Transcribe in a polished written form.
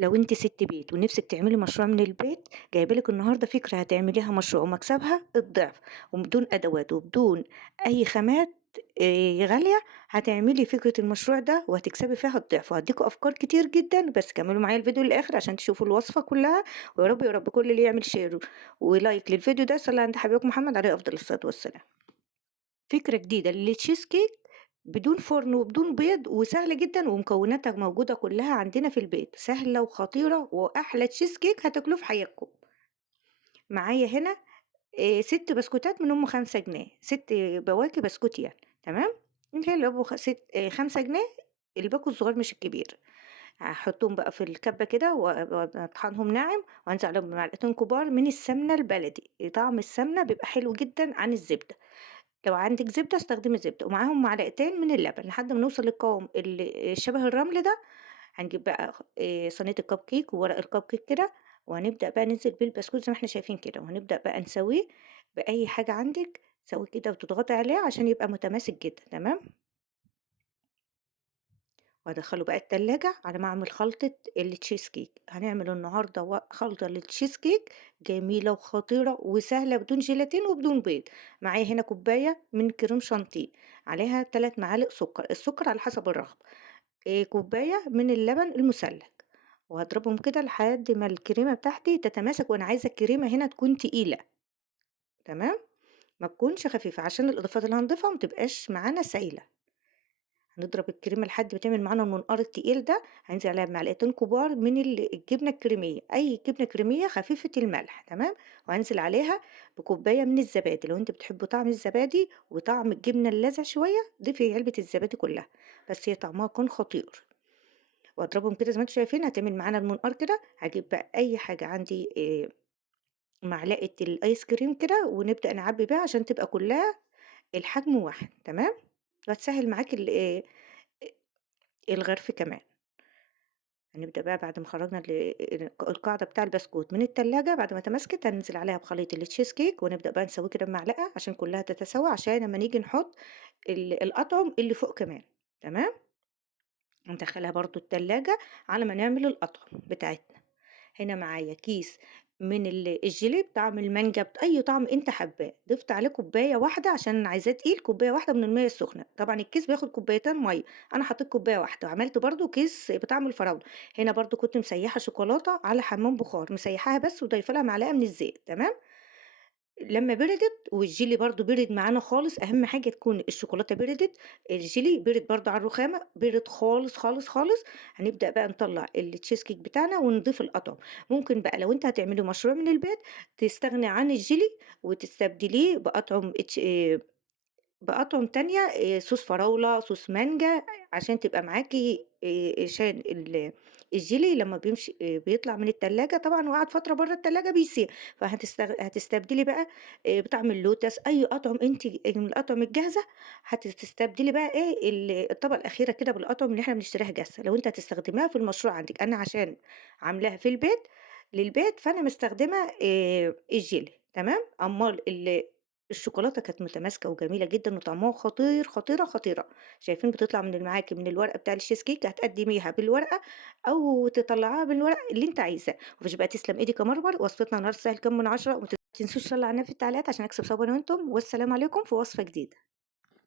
لو أنتِ سِت بيت ونِفْسِك تعملي مشروع من البيت، جايبة لِك النهارده فكرة هتعمليها مشروع ومكسبها الضِعف، وبدون أدوات وبدون أي خامات غالية، هتعملي فكرة المشروع ده وهتكسبي فيها الضِعف، وهادّيكم أفكار كتير جدًا، بس كمّلوا معايا الفيديو للآخر عشان تشوفوا الوصفة كلّها، ويا رب يا رب كل اللي يعمل share ولايك للفيديو ده يصلّي عند حبيبكم محمد عليه أفضل الصلاة والسلام. فكرة جديدة للcheese cake بدون فرن وبدون بيض وسهلة جدًا ومكوناتها موجودة كلّها عندنا في البيت، سهلة وخطيرة وأحلى cheese cake هتاكلوه في حياتكم. معايا هنا 6 بسكوتات من 5 جنيه، 6 بواكي بسكوت يعني تمام، اللي هي اللي هو 5 جنيه الباكو الصغير مش الكبير. هاحطهم بقى في الكبة كده وأطحنهم ناعم وأنزل عليهم بمعلقتين كبار من السمنة البلدي، طعم السمنة بيبقى حلو جدًا عن الزبدة. لو عندِك زبدة استخدمي زبدة، ومعاهم معلقتين من اللبن لحد ما نوصل للقوام اللي شبه الرمل ده، هنجيب بقى صينية الcupcake وورق الcupcake كده، وهنبدأ بقى ننزل بيه البسكوت زي ما إحنا شايفين كده، وهنبدأ بقى نسويه بأي حاجة عندِك، تسويه كده وتضغطي عليه عشان يبقى متماسك جدًا، تمام؟ وهادخّله بقى التلاجة على ما أعمل خلطة الcheese cake، هنعمل النهارده خلطة للcheese cake جميلة وخطيرة وسهلة بدون جيلاتين وبدون بيض. معايا هنا كوباية من كريم شانتيه، عليها 3 معالق سكر، السكر على حسب الرغبة، كوباية من اللبن المثلج، وهاضربهم كده لحد ما الكريمة بتاعتي تتماسك، وأنا عايزة الكريمة هنا تكون تقيلة، تمام، ما تكونش خفيفة عشان الإضافات اللي هنضيفها ما تبقاش معانا سايلة. هنضرب الكريمة لحد ما تعمل معانا المنقار التقيل ده، هننزل عليها بمعلقتين كبار من الجبنة الكريمية، أي جبنة كريمية خفيفة الملح تمام، وهانزل عليها بكوباية من الزبادي، لو أنتم بتحبوا طعم الزبادي وطعم الجبنة اللاذع شوية ضيفي علبة الزبادي كلها، بس هي طعمها يكون خطير، وأضربهم كده زي ما أنتم شايفين هتعمل معانا المنقار كده، هاجيب بقى أي حاجة عندي معلقة الآيس كريم كده ونبدأ نعبي بيها عشان تبقى كلها الحجم واحد تمام، وهتسهل معاكِ الغرف كمان. هنبدأ بقى بعد ما خرّجنا القاعدة بتاع البسكوت من التلاجة بعد ما تماسكت، هننزل عليها بخليط الcheese cake ونبدأ بقى نسويه كده بمعلقة عشان كلّها تتساوى، عشان أمّا نيجي نحط الأطعم اللي فوق كمان، تمام، هندخّلها برضه التلاجة على ما نعمل الأطعم بتاعتنا. هنا معايا كيس من الجيلي بطعم المانجا بأي طعم أنت حاباه، ضِفت عليه كوباية واحدة عشان أنا عايزاه تقيل، كوباية واحدة من المَيّة السخنة، طبعًا الكيس بياخد كوبايتين مَيّة، أنا حطيت كوباية واحدة، وعملت برضه كيس بطعم الفراولة، هنا برضه كنت مسيّحة شوكولاتة على حمام بخار، مسيّحاها بس وضايفة لها معلقة من الزيت، تمام؟ لمّا بردت والجيلي برضه برد معانا خالص، أهم حاجة تكون الشوكولاتة بردت، الجيلي برد برضه على الرخامة، برد خالص، خالص، خالص، هنبدأ بقى نطلّع الcheese cake بتاعنا ونضيف الأطعمة، ممكن بقى لو أنتِ هتعملي مشروع من البيت تستغني عن الجيلي وتستبدليه بأطعم تانية صوص فراولة، صوص مانجا، عشان تبقى معاكِ عشان الجيلي لمّا بيمشي بيطلع من التلاجة طبعًا وقعد فترة برّه التلاجة بيسيح، هتستبدلي بقى بطعم اللوتس، أي أطعم أنتِ من الأطعم الجاهزة تستبدلي بقى إيه الطبقة الأخيرة كده بالأطعم اللي إحنا بنشتريها جاهزة، لو أنتِ هتستخدميها في المشروع عندِك، أنا عشان عاملاها في البيت للبيت، فأنا مستخدمة الجيلي تمام، أمّال الشوكولاتة كانت متماسكة وجميلة جدًا وطعمها خطير، خطيرة، خطيرة. شايفين بتطلع من معاكِ من الورقة بتاع الcheese cake هتقدّميها بالورقة أو تطلّعيها بالورق اللي أنتِ عايزاه. ومش بقى تسلم إيدِك يا مرمر، وصفتنا النهارده تستاهل كام من 10 وما تنسوش تصلّوا على النبي في التعليقات عشان أكسب ثواب أنا وأنتم، والسلام عليكم في وصفة جديدة.